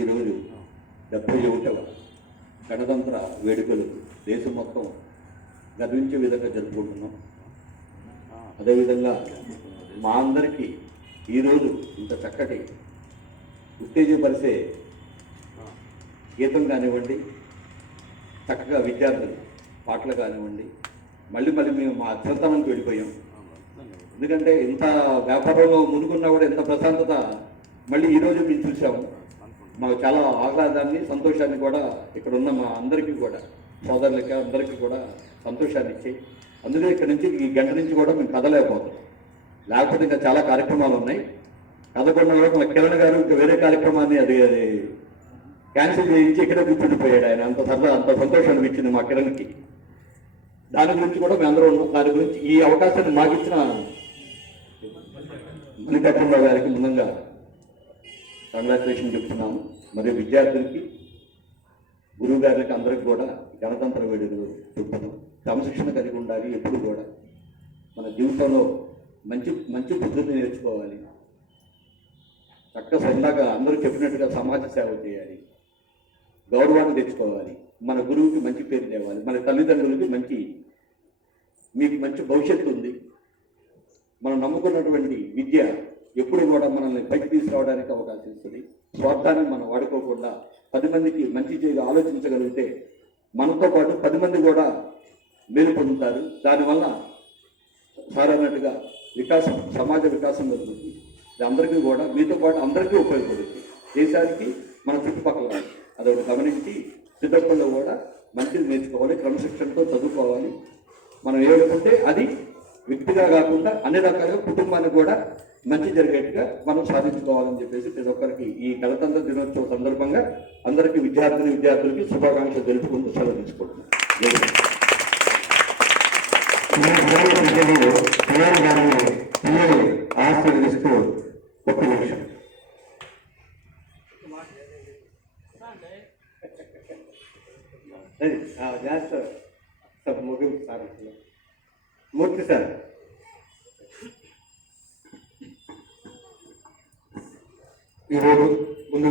ఈరోజు 71వ గణతంత్ర వేడుకలు దేశం మొత్తం గర్వించే విధంగా జరుపుకుంటున్నాం. అదేవిధంగా మా అందరికీ ఈరోజు ఇంత చక్కటి ఉత్తేజపరిచే గీతం కానివ్వండి, చక్కగా విద్యార్థులు పాటలు కానివ్వండి, మళ్ళీ మేము మా అశ్రద్ధడానికి వెళ్ళిపోయాం. ఎందుకంటే ఇంత వ్యాపారంలో మునుగున్నా కూడా ఇంత ప్రశాంతత మళ్ళీ ఈరోజు మేము చూసాము. మాకు చాలా ఆహ్లాదాన్ని, సంతోషాన్ని కూడా ఇక్కడ ఉన్న మా అందరికీ కూడా, సోదరులకి అందరికీ కూడా సంతోషాన్ని ఇచ్చాయి. అందుకే ఇక్కడ నుంచి ఈ గంట నుంచి కూడా మేము కదలేకపోతాం. లేకపోతే ఇంకా చాలా కార్యక్రమాలు ఉన్నాయి. కదకుండా కూడా మా కిరణ్ గారు ఇంకా వేరే కార్యక్రమాన్ని అది క్యాన్సిల్ చేయించి ఇక్కడే కూర్చుండిపోయాడు. ఆయన అంత అంత సంతోషాన్ని ఇచ్చింది మా కిరణ్కి. దాని గురించి కూడా మేము అందరూ ఉన్నాం. దాని గురించి ఈ అవకాశాన్ని మాకిచ్చిన మల్లికార్జునరావు గారికి ముందుగా కంగ్రాచులేషన్ చెప్తున్నాము. మరియు విద్యార్థులకి, గురువు గారికి అందరికి కూడా గణతంత్ర వేడుకలు చెప్తున్నాం. క్రమశిక్షణ కలిగి ఉండాలి. ఎప్పుడు కూడా మన జీవితంలో మంచి మంచి పద్ధతిని నేర్చుకోవాలి. చక్కగా సరదాగా అందరూ చెప్పినట్టుగా సమాజ సేవ చేయాలి. గౌరవాన్ని తెచ్చుకోవాలి. మన గురువుకి మంచి పేరు తేవాలి. మన తల్లిదండ్రులకి మీకు మంచి భవిష్యత్తు ఉంది. మనం నమ్ముకున్నటువంటి విద్య ఎప్పుడు కూడా మనల్ని పైకి తీసుకురావడానికి అవకాశం ఇస్తుంది. స్వార్థాన్ని మనం వాడుకోకుండా 10 మందికి మంచి చేసి ఆలోచించగలిగితే మనతో పాటు 10 మంది కూడా మేలు పొందుతారు. దానివల్ల సార్ అన్నట్టుగా వికాసం, సమాజ వికాసం జరుగుతుంది. ఇది అందరికీ కూడా, మీతో పాటు అందరికీ ఉపయోగపడుతుంది. దేశానికి, మన చుట్టుపక్కల అదొకటి గమనించి సిద్ధపల్లో కూడా మంచిది నేర్చుకోవాలి. క్రమశిక్షణతో చదువుకోవాలి. మనం ఏమనుకుంటే అది వ్యక్తిగా కాకుండా అన్ని రకాలుగా కుటుంబానికి కూడా మంచి జరిగేట్టుగా మనం సాధించుకోవాలని చెప్పేసి ప్రతి ఒక్కరికి ఈ గణతంత్ర దినోత్సవం సందర్భంగా అందరికీ విద్యార్థులకి శుభాకాంక్షలు తెలుపుకుంటూ సెలవు తీసుకుంటున్నాం. ఆశీర్వదిస్తూ ఒక్క నిమిషం. ముగింపు సార్, మూర్తి సార్. ఈరోజు ముందుగా